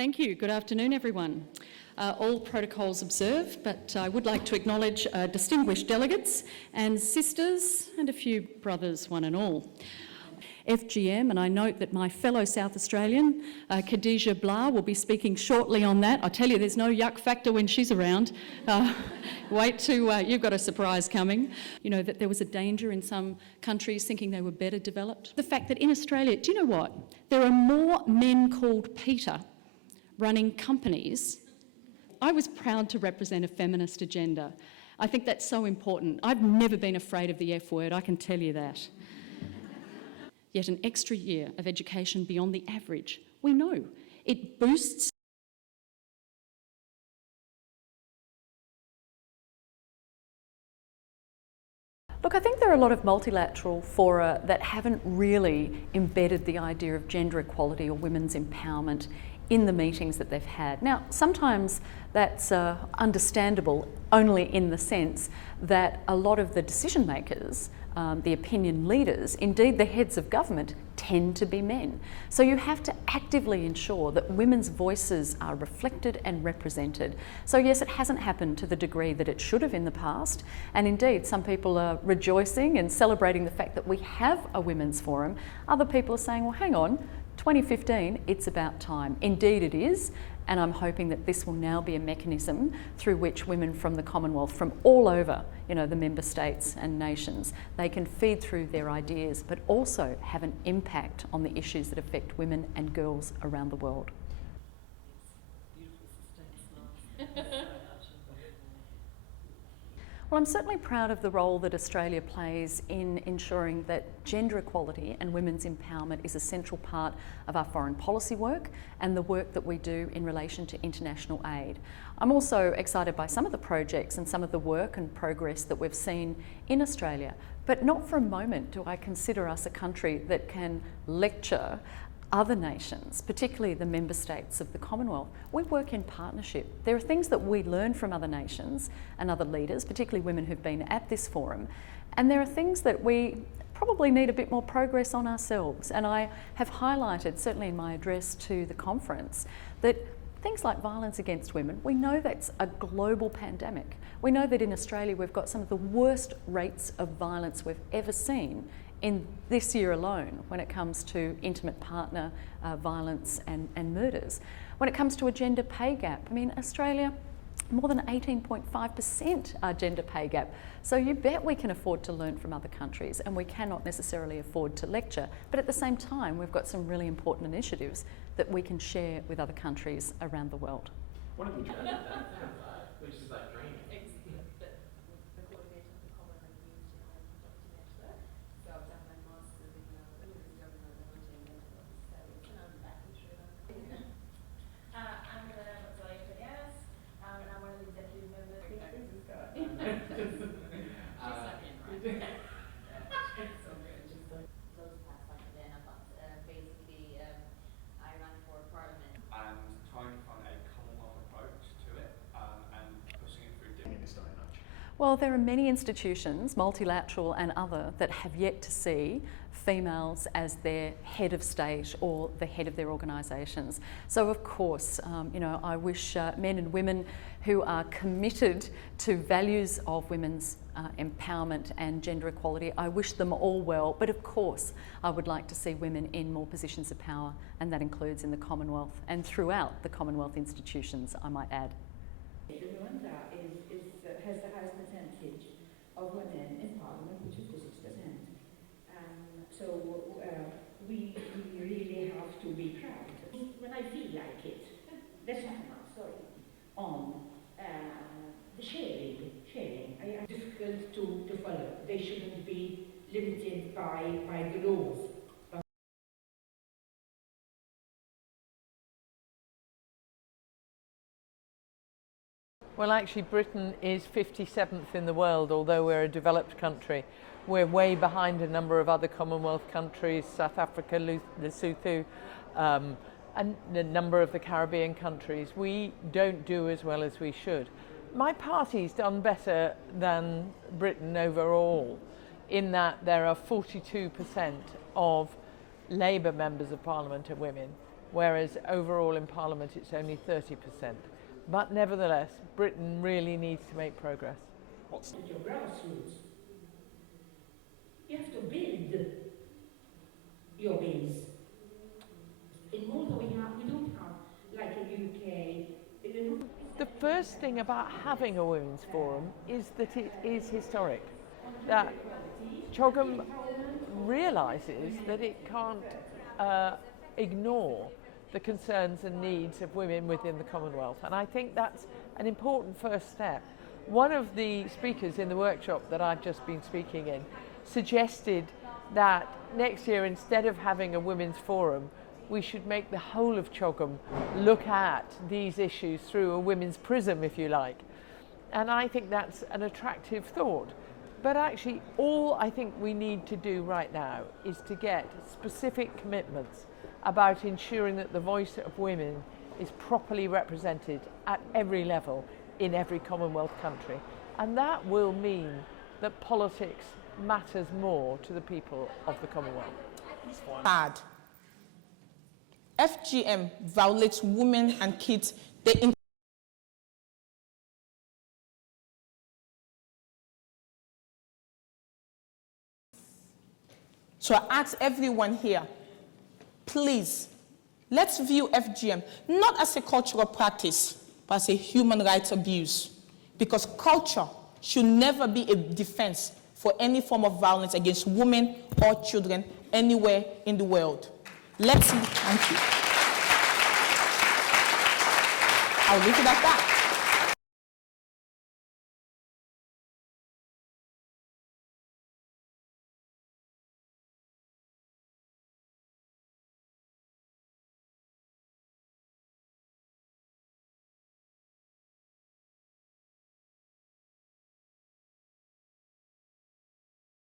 Thank you. Good afternoon, everyone. All protocols observed, but I would like to acknowledge distinguished delegates and sisters and a few brothers, one and all. FGM, and I note that my fellow South Australian, Khadija Blah, will be speaking shortly on that. I tell you, there's no yuck factor when she's around. Wait till you've got a surprise coming. You know, that there was a danger in some countries thinking they were better developed. The fact that in Australia, do you know what? There are more men called Peter running companies. I was proud to represent a feminist agenda. I think that's so important. I've never been afraid of the F word, I can tell you that. Yet an extra year of education beyond the average, we know it boosts. Look, I think there are a lot of multilateral fora that haven't really embedded the idea of gender equality or women's empowerment in the meetings that they've had. Now, sometimes that's understandable only in the sense that a lot of the decision makers, the opinion leaders, indeed the heads of government, tend to be men. So you have to actively ensure that women's voices are reflected and represented. So yes, it hasn't happened to the degree that it should have in the past, and indeed some people are rejoicing and celebrating the fact that we have a women's forum. Other people are saying, well, hang on, 2015, it's about time. Indeed it is, and I'm hoping that this will now be a mechanism through which women from the Commonwealth, from all over, you know, the member states and nations, they can feed through their ideas, but also have an impact on the issues that affect women and girls around the world. Well, I'm certainly proud of the role that Australia plays in ensuring that gender equality and women's empowerment is a central part of our foreign policy work and the work that we do in relation to international aid. I'm also excited by some of the projects and some of the work and progress that we've seen in Australia, but not for a moment do I consider us a country that can lecture other nations, particularly the member states of the Commonwealth. We work in partnership. There are things that we learn from other nations and other leaders, particularly women who've been at this forum, and there are things that we probably need a bit more progress on ourselves. And I have highlighted, certainly in my address to the conference, that things like violence against women, we know that's a global pandemic. We know that in Australia we've got some of the worst rates of violence we've ever seen in this year alone when it comes to intimate partner violence and murders. When it comes to a gender pay gap, I mean, Australia, more than 18.5% gender pay gap. So you bet we can afford to learn from other countries, and we cannot necessarily afford to lecture. But at the same time, we've got some really important initiatives that we can share with other countries around the world. One of which is like training. Well, there are many institutions, multilateral and other, that have yet to see females as their head of state or the head of their organisations. So of course, you know, I wish men and women who are committed to values of women's empowerment and gender equality, I wish them all well. But of course, I would like to see women in more positions of power, and that includes in the Commonwealth and throughout the Commonwealth institutions, I might add. Rwanda has the highest percentage of women in Parliament, which is 46%. So we really have to be proud. When I feel like it, there's something else, sorry, on the sharing. I difficult to follow. They shouldn't be limited by the laws. Well, actually, Britain is 57th in the world, although we're a developed country. We're way behind a number of other Commonwealth countries, South Africa, Lesotho, and a number of the Caribbean countries. We don't do as well as we should. My party's done better than Britain overall, in that there are 42% of Labour members of Parliament are women, whereas overall in Parliament it's only 30%. But nevertheless, Britain really needs to make progress. Your grassroots. You have to build your base. In Malta we don't have like a UK. The first thing about having a women's forum is that it is historic. That CHOGM realises that it can't ignore the concerns and needs of women within the Commonwealth, and I think that's an important first step. One of the speakers in the workshop that I've just been speaking in suggested that next year, instead of having a women's forum, we should make the whole of CHOGM look at these issues through a women's prism, if you like. And I think that's an attractive thought. But actually, all I think we need to do right now is to get specific commitments about ensuring that the voice of women is properly represented at every level in every Commonwealth country. And that will mean that politics matters more to the people of the Commonwealth. Bad. FGM violates women and kids. So I ask everyone here, please, let's view FGM not as a cultural practice, but as a human rights abuse. Because culture should never be a defense for any form of violence against women or children anywhere in the world. Thank you. I'll leave it at that.